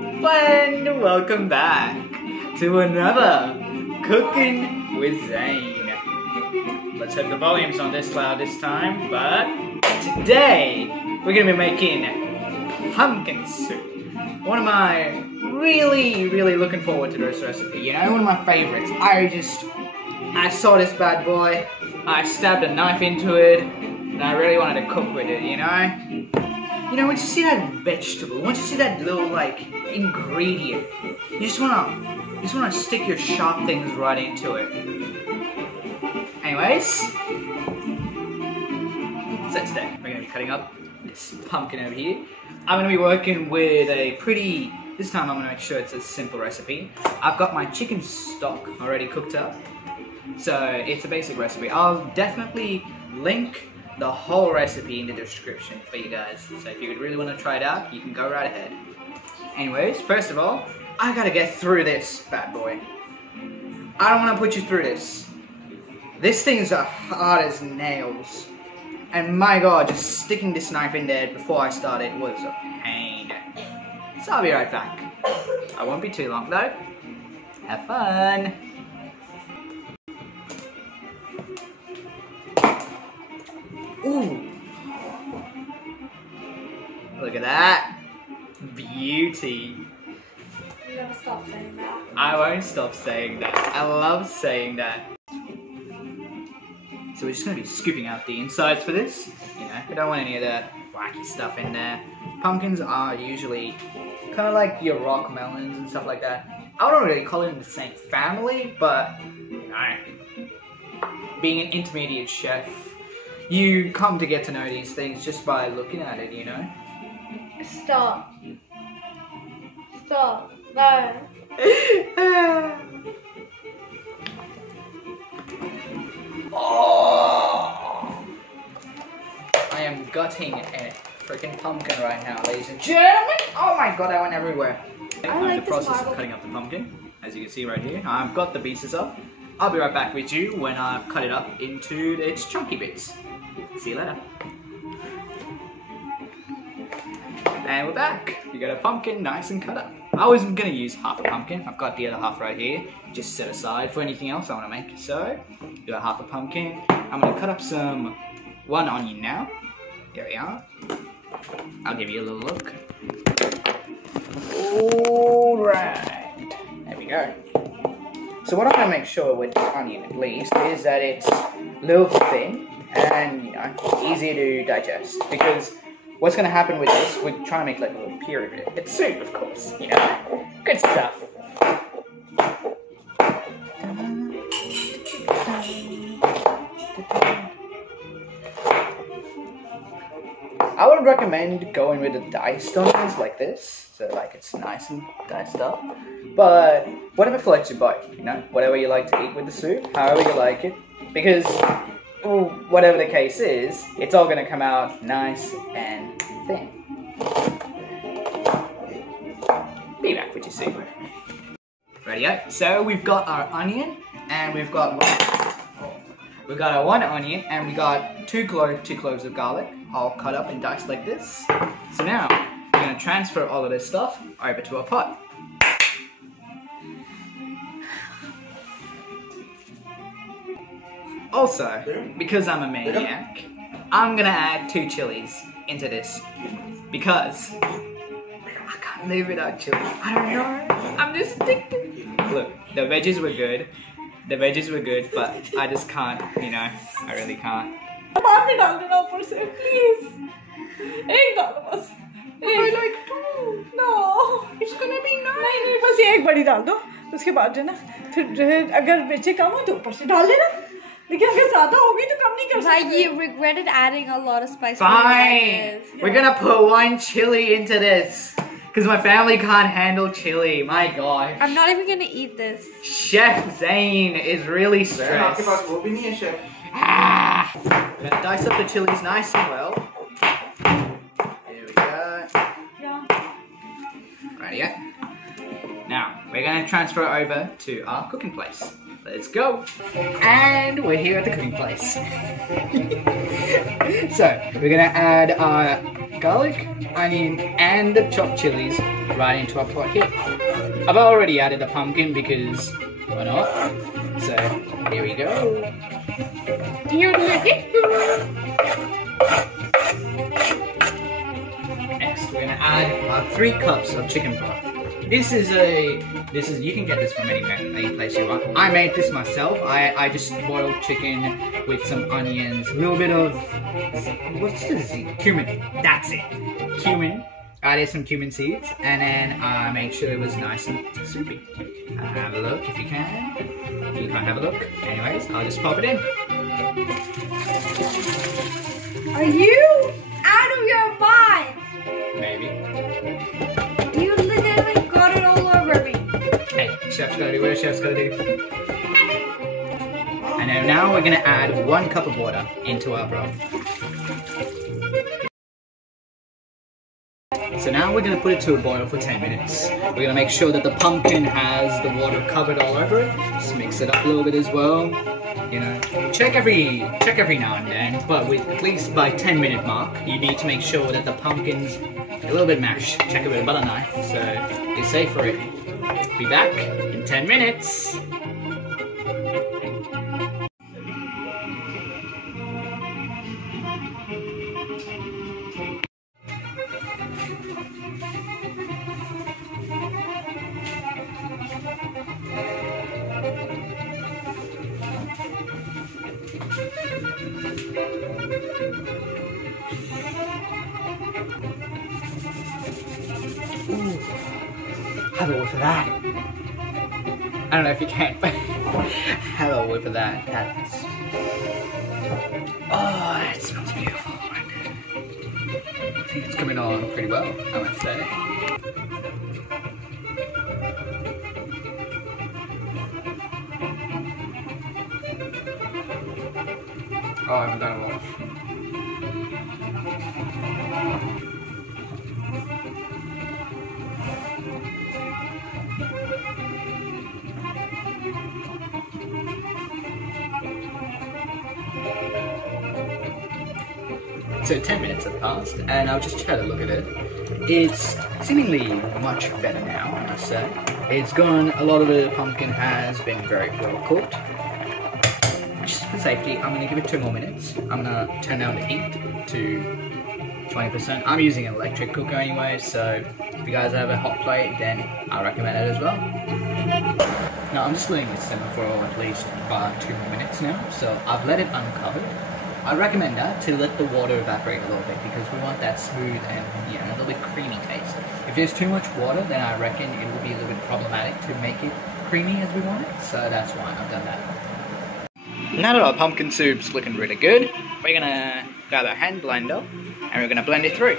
And welcome back to another Cooking with Zain. Let's hope the volume's not this loud this time, but today we're going to be making pumpkin soup. One of my really looking forward to this recipe, you know, one of my favorites. I saw this bad boy, I stabbed a knife into it, and I really wanted to cook with it, you know? You know, once you see that vegetable, once you see that little, like, ingredient, you just wanna stick your sharp things right into it. Anyways, so today we're gonna be cutting up this pumpkin over here. I'm gonna be working with this time I'm gonna make sure it's a simple recipe. I've got my chicken stock already cooked up, so it's a basic recipe. I'll definitely link the whole recipe in the description for you guys. So if you would really want to try it out, you can go right ahead. Anyways, first of all, I gotta get through this bad boy. I don't want to put you through this. This thing's as hard as nails. And my god, just sticking this knife in there before I started was a pain. So I'll be right back. I won't be too long though. Have fun. Ooh. Look at that. Beauty. You gotta stop saying that. I won't stop saying that. I love saying that. So we're just gonna be scooping out the insides for this. You know, we don't want any of that wacky stuff in there. Pumpkins are usually kind of like your rock melons and stuff like that. I don't really call it in the same family, but you know, being an intermediate chef, you come to get to know these things just by looking at it, you know? Stop. Stop. No. Oh! I am gutting a freaking pumpkin right now, ladies and gentlemen. Oh my god, that went everywhere. I'm in the process of cutting up the pumpkin, as you can see right here. I've got the pieces up. I'll be right back with you when I've cut it up into its chunky bits. See you later. And we're back. We got a pumpkin nice and cut up. I was gonna use half a pumpkin. I've got the other half right here, just set aside for anything else I wanna make. So, do a half a pumpkin. I'm gonna cut up one onion now. There we are. I'll give you a little look. Alright. There we go. So what I'm gonna make sure with the onion at least is that it's a little thin and, you know, easier to digest, because what's going to happen with this, we're trying to make like a little puree of it. It's soup, of course, you know, good stuff. I would recommend going with the diced onions like this, so like it's nice and diced up, but whatever floats your boat, you know, whatever you like to eat with the soup, however you like it, because whatever the case is, it's all going to come out nice and thin. Be back with your soup. Rightio. So we've got our onion, and we've got our one onion, and we got two cloves of garlic, all cut up and diced like this. So now we're going to transfer all of this stuff over to a pot. Also, because I'm a maniac, I'm gonna add 2 chilies into this, because I can't live without chili. I don't know, I'm just addicted. Look, the veggies were good, but I just can't, you know, I really can't. Please. I like 2. No. It's gonna be nice. नहीं, बस ये एक बड़ी डाल दो, उसके बाद जो ना, फिर अगर मिर्ची कम हो तो ऊपर से डाल देना। लेकिन अगर ज़्यादा होगी तो कम नहीं कर सकते। You regretted adding a lot of spice. Fine. We're gonna put 1 chili into this, because my family can't handle chili. My gosh. I'm not even gonna eat this. Chef Zain is really stressed. We're gonna dice up the chilies nice and well. There we go. Yeah. Rightio. Now, we're gonna transfer over to our cooking place. Let's go. And we're here at the cooking place. So, we're gonna add our garlic, onion, and the chopped chilies right into our pot here. I've already added the pumpkin because why not? So here we go. Next, we're gonna add our 3 cups of chicken broth. This is you can get this from anywhere, any place you want. I made this myself. I just boiled chicken with some onions, a little bit of what's this? Cumin. That's it. Cumin. I added some cumin seeds, and then I made sure it was nice and soupy. Have a look if you can. You can't have a look. Anyways, I'll just pop it in. Are you out of your mind? Maybe. You literally got it all over me. Hey, chef's gotta do what a chef's gotta do. And then now we're gonna add 1 cup of water into our broth. So now we're gonna put it to a boil for 10 minutes. We're gonna make sure that the pumpkin has the water covered all over it. Just mix it up a little bit as well. You know, check every now and then, but with at least by 10-minute mark, you need to make sure that the pumpkin's a little bit mashed. Check it with a butter knife, so you're safe for it. Be back in 10 minutes. Ooh, have a whiff of that. I don't know if you can, but have a whiff of that. That's... Oh, it smells beautiful. I think it's coming on pretty well, I must say. Oh, I haven't done a wash. So 10 minutes have passed, and I've just had a look at it. It's seemingly much better now, I must say. It's gone, a lot of the pumpkin has been very well cooked. Just for safety, I'm going to give it 2 more minutes. I'm going to turn down the heat to 20%. I'm using an electric cooker anyway, so if you guys have a hot plate, then I recommend it as well. Now I'm just letting it simmer for at least 2 more minutes now, so I've let it uncovered. I recommend that to let the water evaporate a little bit because we want that smooth and a little bit creamy taste. If there's too much water, then I reckon it will be a little bit problematic to make it creamy as we want it, so that's why I've done that. Now that our pumpkin soup's looking really good, we're gonna grab our hand blender and we're gonna blend it through.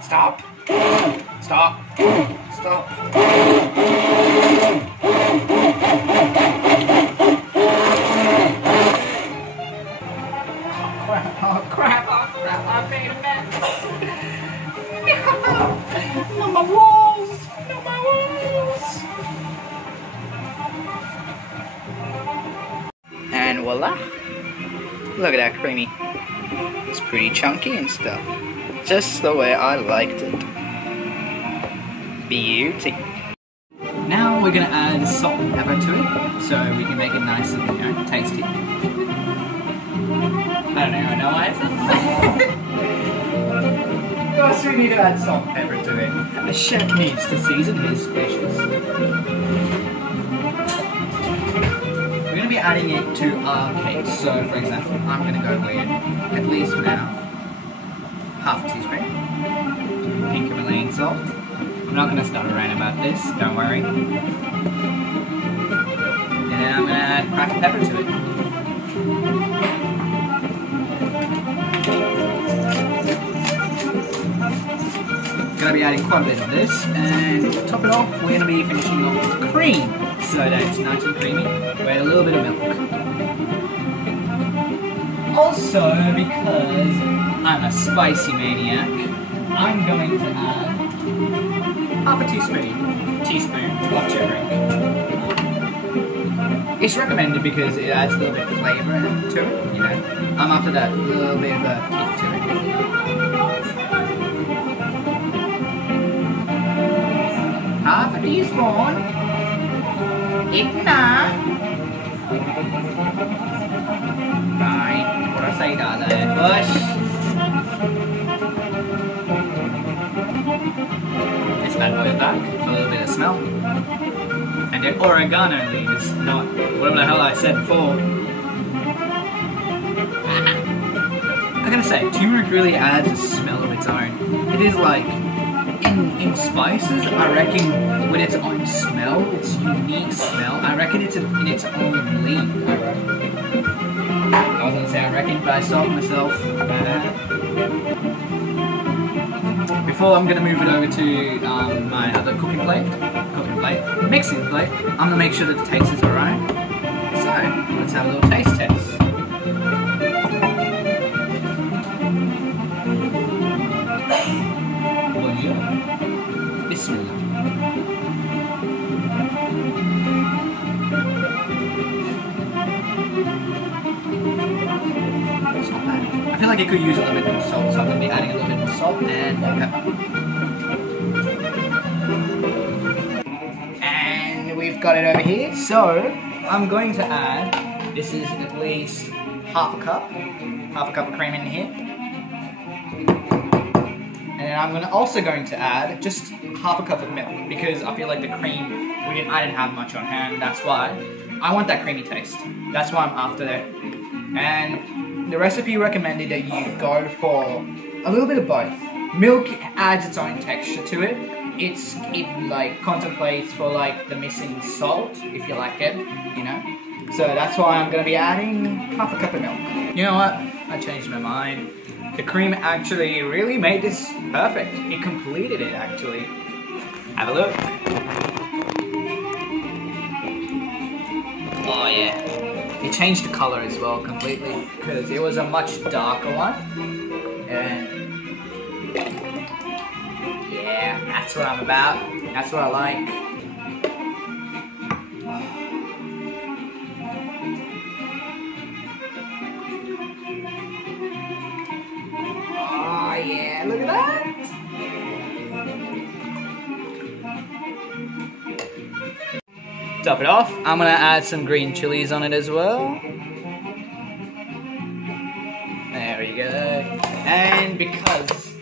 Stop. Stop. Stop. Oh crap, I made a mess. Not my walls. Not my walls. And voila. Look at that creamy. It's pretty chunky and stuff. Just the way I liked it. Beauty. Now we're gonna add salt and pepper to it, so we can make it nice and tasty. I don't even know why I said that. Of course we need to add salt and pepper to it. The chef needs to season his dishes. We're gonna be adding it to our cake, so for example, I'm gonna go with, at least for now, half a teaspoon pink Himalayan salt. I'm not going to start around about this, don't worry. And then I'm going to add cracked pepper to it. Going to be adding quite a bit of this, and to top it off, we're going to be finishing off with cream. so that it's nice and creamy. We add a little bit of milk. Also, because I'm a spicy maniac, I'm going to add half a teaspoon of turmeric. It's recommended because it adds a little bit of flavour to it, you know. I'm after that little bit of a kick to it. Half a teaspoon. Itna. Right, what I say there, push. This bad boy back for a little bit of smell. And then oregano leaves, not whatever the hell I said before. I'm gonna say, turmeric really adds a smell of its own. It is like, in spices, I reckon with its own smell, its unique smell, I reckon it's in its own league. I was gonna say I reckon, but I stopped myself. Before I'm gonna move it over to my other mixing plate, I'm gonna make sure that the taste is alright. So, let's have a little taste test. Bonjour. Bismillah. It's not bad. I feel like it could use a little bit more salt, so I'm gonna be adding a little bit more salt and pepper. We've got it over here, so I'm going to add, this is at least half a cup of cream in here, and then I'm also going to add just half a cup of milk, because I feel like the cream, I didn't have much on hand, that's why I want that creamy taste, that's why I'm after that. And the recipe recommended that you go for a little bit of both. Milk adds its own texture to it. It like contemplates for like the missing salt, if you like it, you know. So that's why I'm gonna be adding half a cup of milk. You know what? I changed my mind. The cream actually really made this perfect. It completed it actually. Have a look. Oh yeah. It changed the color as well completely because it was a much darker one. And yeah, that's what I'm about. That's what I like. Oh yeah, look at that. Top it off. I'm gonna add some green chilies on it as well. There we go. And because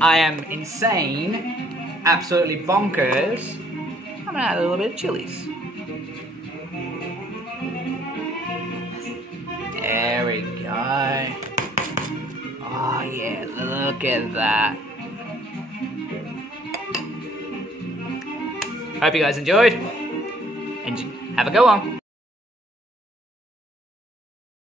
I am insane, absolutely bonkers, I'm gonna add a little bit of chilies. There we go. Oh yeah, look at that. Hope you guys enjoyed, and have a good one.